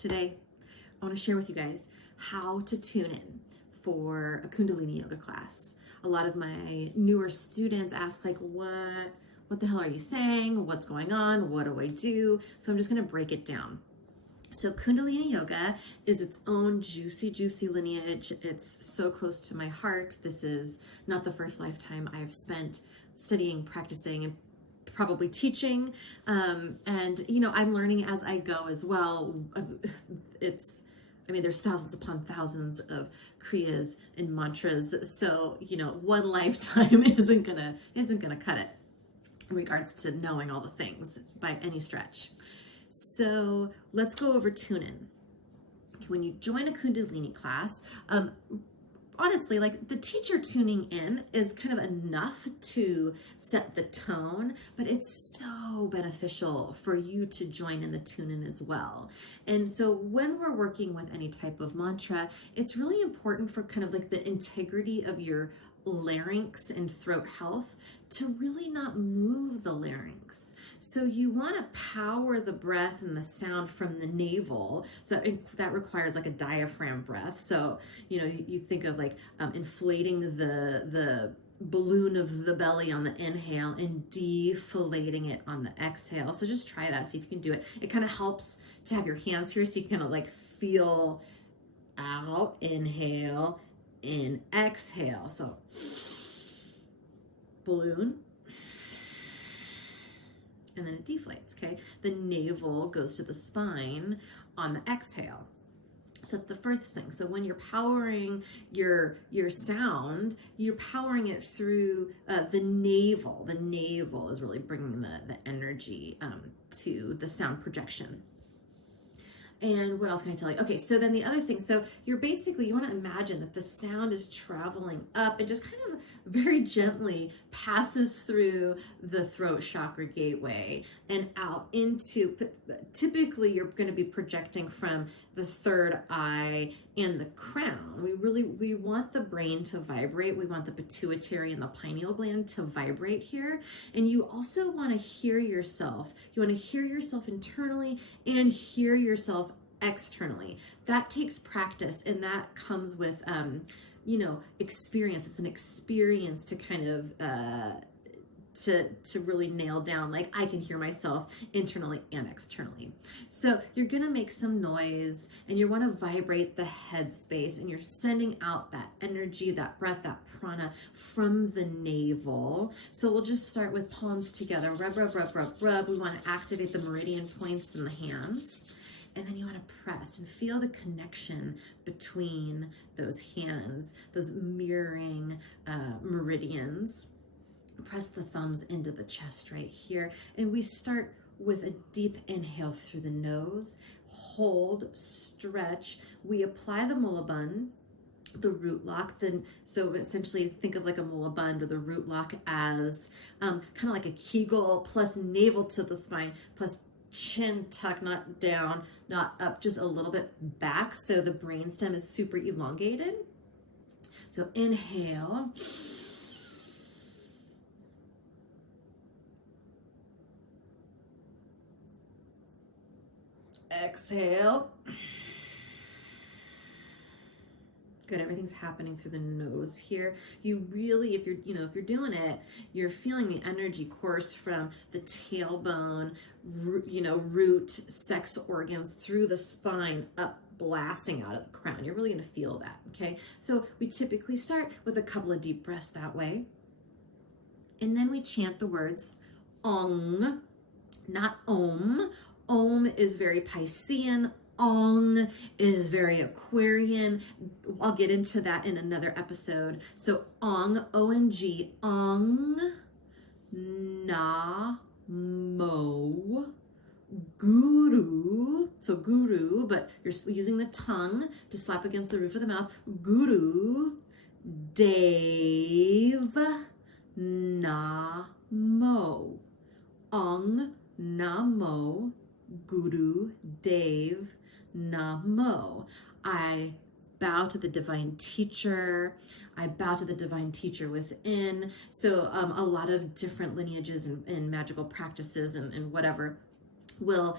Today, I want to share with you guys how to tune in for a Kundalini yoga class. A lot of my newer students ask like, what the hell are you saying? What's going on? What do I do? So I'm just going to break it down. So Kundalini yoga is its own juicy lineage. It's so close to my heart. This is not the first lifetime I've spent studying, practicing, and probably teaching. And you know, I'm learning as I go as well. There's thousands upon thousands of kriyas and mantras. So, you know, one lifetime isn't gonna cut it in regards to knowing all the things by any stretch. So let's go over tune in. When you join a Kundalini class, honestly, like the teacher tuning in is kind of enough to set the tone, but it's so beneficial for you to join in the tune in as well. And so when we're working with any type of mantra, it's really important for kind of like the integrity of your larynx and throat health to really not move the larynx. So you want to power the breath and the sound from the navel. So that requires like a diaphragm breath. So, you know, you think of like inflating the balloon of the belly on the inhale and deflating it on the exhale. So just try that, see if you can do it. It kind of helps to have your hands here so you can kind of like feel out, inhale, in, exhale. So balloon, and then it deflates, okay? The navel goes to the spine on the exhale. So that's the first thing. So when you're powering your sound, you're powering it through the navel. The navel is really bringing the energy to the sound projection. And what else can I tell you? Okay, so then the other thing, so you want to imagine that the sound is traveling up and just kind of very gently passes through the throat chakra gateway and out into, typically you're going to be projecting from the third eye and the crown. We want the brain to vibrate. We want the pituitary and the pineal gland to vibrate here. And you also want to hear yourself. You want to hear yourself internally and hear yourself externally. That takes practice, and that comes with experience. It's an experience to kind of to really nail down, like I can hear myself internally and externally. So you're gonna make some noise and you want to vibrate the head space, and you're sending out that energy, that breath, that prana from the navel. So we'll just start with palms together. Rub, rub, rub, rub, rub. We want to activate the meridian points in the hands. And then you want to press and feel the connection between those hands, those mirroring meridians. Press the thumbs into the chest right here. And we start with a deep inhale through the nose. Hold, stretch. We apply the mula bandh, the root lock. So essentially think of like a mula bandh or the root lock as kind of like a Kegel plus navel to the spine plus chin tuck, not down, not up, just a little bit back. So the brainstem is super elongated. So inhale. Exhale. Good, everything's happening through the nose here. You really, if you're doing it, you're feeling the energy course from the tailbone, root, sex organs through the spine up, blasting out of the crown. You're really gonna feel that, okay? So we typically start with a couple of deep breaths that way. And then we chant the words Ong, not Om. Om is very Piscean. Ong is very Aquarian. I'll get into that in another episode. So Ong, O-N-G, Ong, Na, Mo, Guru. So Guru, but you're using the tongue to slap against the roof of the mouth. Guru, Dev, Na, Mo. Ong, Namo, Guru, Dev, Namo. I bow to the divine teacher. I bow to the divine teacher within. So a lot of different lineages and magical practices and whatever will,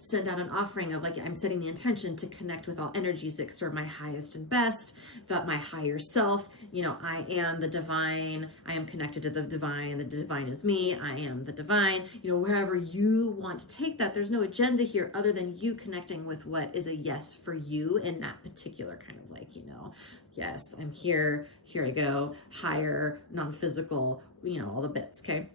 send out an offering of like, I'm setting the intention to connect with all energies that serve my highest and best, that my higher self, I am the divine, I am connected to the divine is me, I am the divine, wherever you want to take that. There's no agenda here other than you connecting with what is a yes for you in that particular kind of like, yes, I'm here I go, higher, non-physical, all the bits, okay?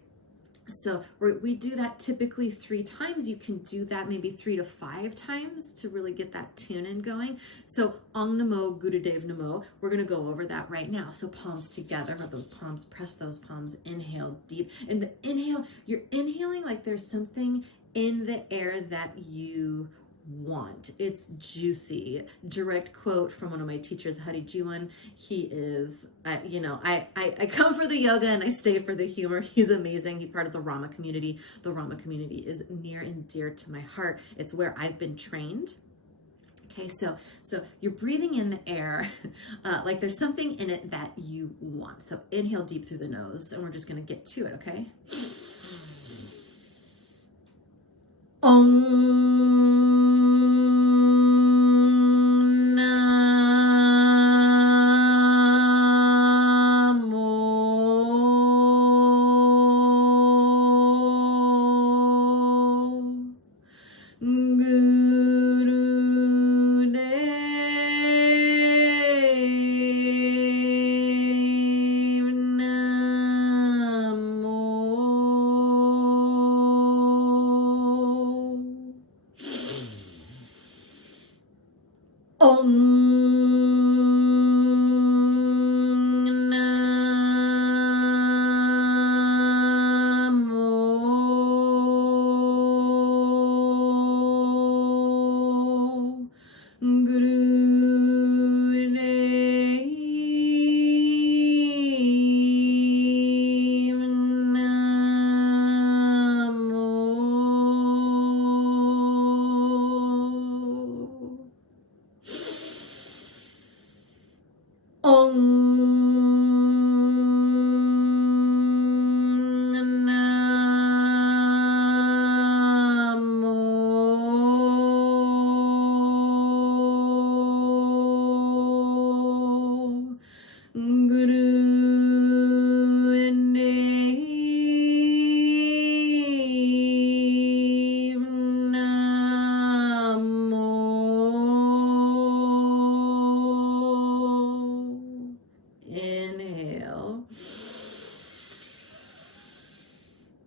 So we do that typically 3 times. You can do that maybe 3 to 5 times to really get that tune in going. So Ong Namo Gurudev Namo, we're going to go over that right now. So palms together, let those palms, press those palms, inhale deep. And the inhale, you're inhaling like there's something in the air that you want. It's juicy. Direct quote from one of my teachers, Hari Jiwan. He is, I come for the yoga and I stay for the humor. He's amazing. He's part of the Rama community. The Rama community is near and dear to my heart. It's where I've been trained. Okay, so you're breathing in the air like there's something in it that you want. So inhale deep through the nose, and we're just going to get to it, okay?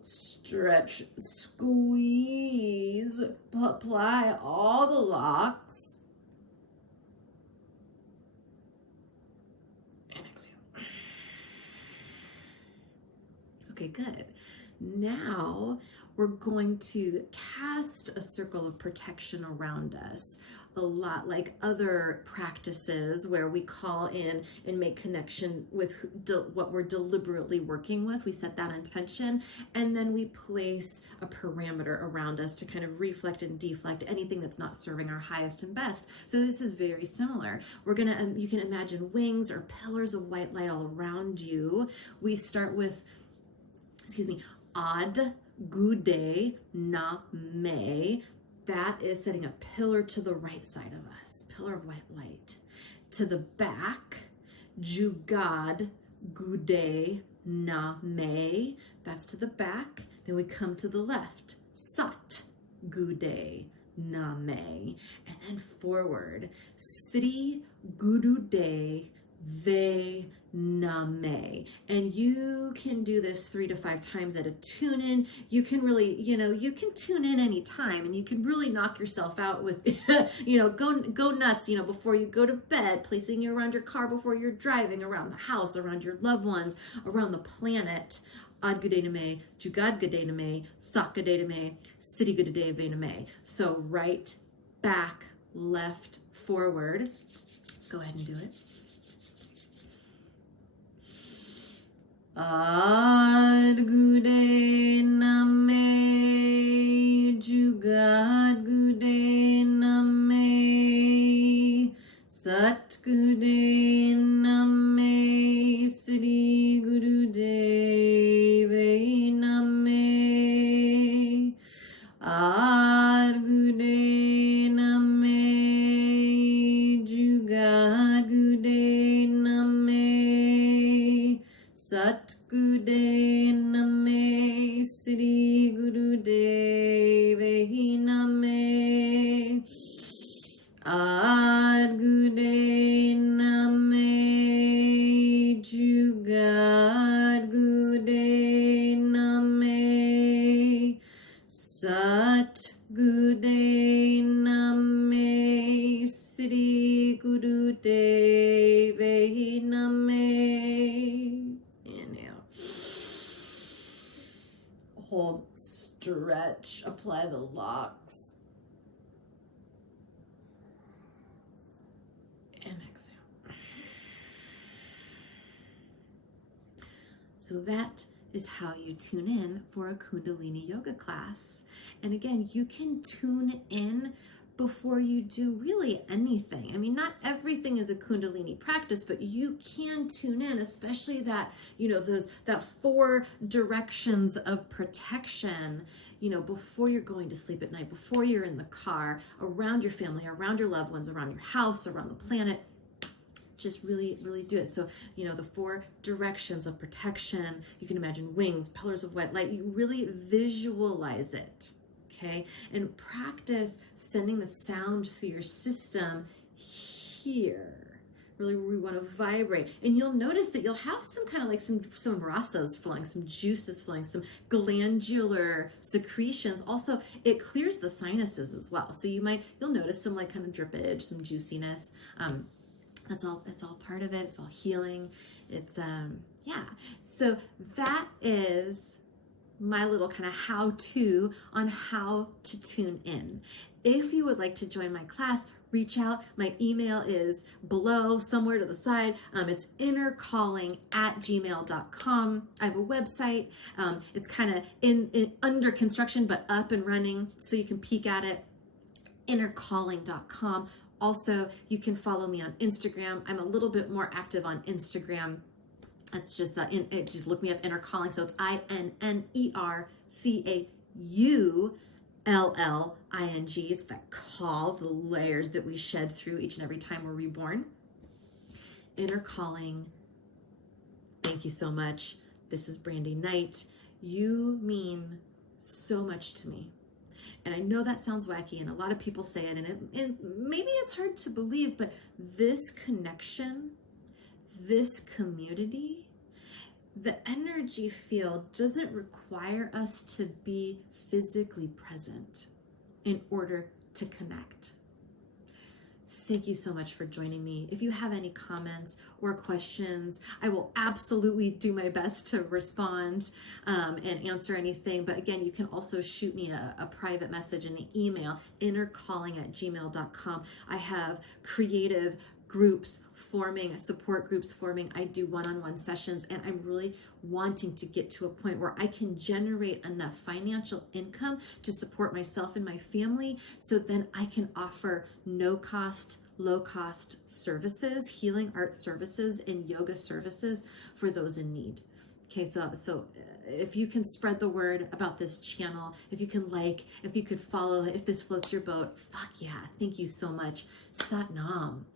Stretch, squeeze, apply all the locks. And exhale. Okay, good. Now we're going to cast a circle of protection around us, a lot like other practices where we call in and make connection with what we're deliberately working with. We set that intention, and then we place a parameter around us to kind of reflect and deflect anything that's not serving our highest and best. So this is very similar. We're gonna, you can imagine wings or pillars of white light all around you. We start with, Ad Gude Na Me. That is setting a pillar to the right side of us, pillar of white light. To the back, Jugad Gude Na Me. That's to the back. Then we come to the left, Sat Gude Na Me. And then forward, Sri Gurude Ve Name. And you can do this 3 to 5 times at a tune in. You can really, you can tune in anytime, and you can really knock yourself out with, go nuts, before you go to bed, placing you around your car before you're driving, around the house, around your loved ones, around the planet. Ad Gude Name, Jugad Gude Name, Sak Gude Name, Sri Gurude Ve Name. So right, back, left, forward. Let's go ahead and do it. Ad Gude Name, Jugad Gude Name, Sat Gude Name, Sri Gurude Ve Name. Sat Gurudev Name, Sri Gurudev Name, Ad Gurudev Name, Jugat Gurudev Name, Sat Gurudev Name, Sri Gurudev Name. Inhale. Hold, stretch, apply the locks. And exhale. So that is how you tune in for a Kundalini yoga class. And again, you can tune in before you do really anything. I mean, not everything is a Kundalini practice, but you can tune in, especially that, that 4 directions of protection, before you're going to sleep at night, before you're in the car, around your family, around your loved ones, around your house, around the planet. Just really, really do it. So, the 4 directions of protection, you can imagine wings, pillars of white light, you really visualize it. Okay, and practice sending the sound through your system here. Really, we want to vibrate, and you'll notice that you'll have some kind of like some rasas flowing, some juices flowing, some glandular secretions. Also, it clears the sinuses as well. So you'll notice some like kind of drippage, some juiciness. That's all part of it. It's all healing. It's yeah. So that is my little kind of how-to on how to tune in. If you would like to join my class, reach out. My email is below, somewhere to the side. It's innercalling@gmail.com. I have a website. It's kind of in under construction, but up and running, so you can peek at it. innercalling.com. Also, you can follow me on Instagram. I'm a little bit more active on Instagram. It's just that just look me up, Inner Calling. So it's INNERCAULLING. It's that call, the layers that we shed through each and every time we're reborn. Inner Calling. Thank you so much. This is Brandy Knight. You mean so much to me. And I know that sounds wacky, and a lot of people say it, and maybe it's hard to believe, but this connection, this community, the energy field doesn't require us to be physically present in order to connect. Thank you so much for joining me. If you have any comments or questions, I will absolutely do my best to respond and answer anything. But again, you can also shoot me a private message in an email, innercalling@gmail.com. I have creative groups forming, support groups forming. I do one-on-one sessions, and I'm really wanting to get to a point where I can generate enough financial income to support myself and my family, so then I can offer no-cost, low-cost services, healing art services, and yoga services for those in need. Okay, so if you can spread the word about this channel, if you can if you could follow, if this floats your boat, fuck yeah, thank you so much. Sat Nam.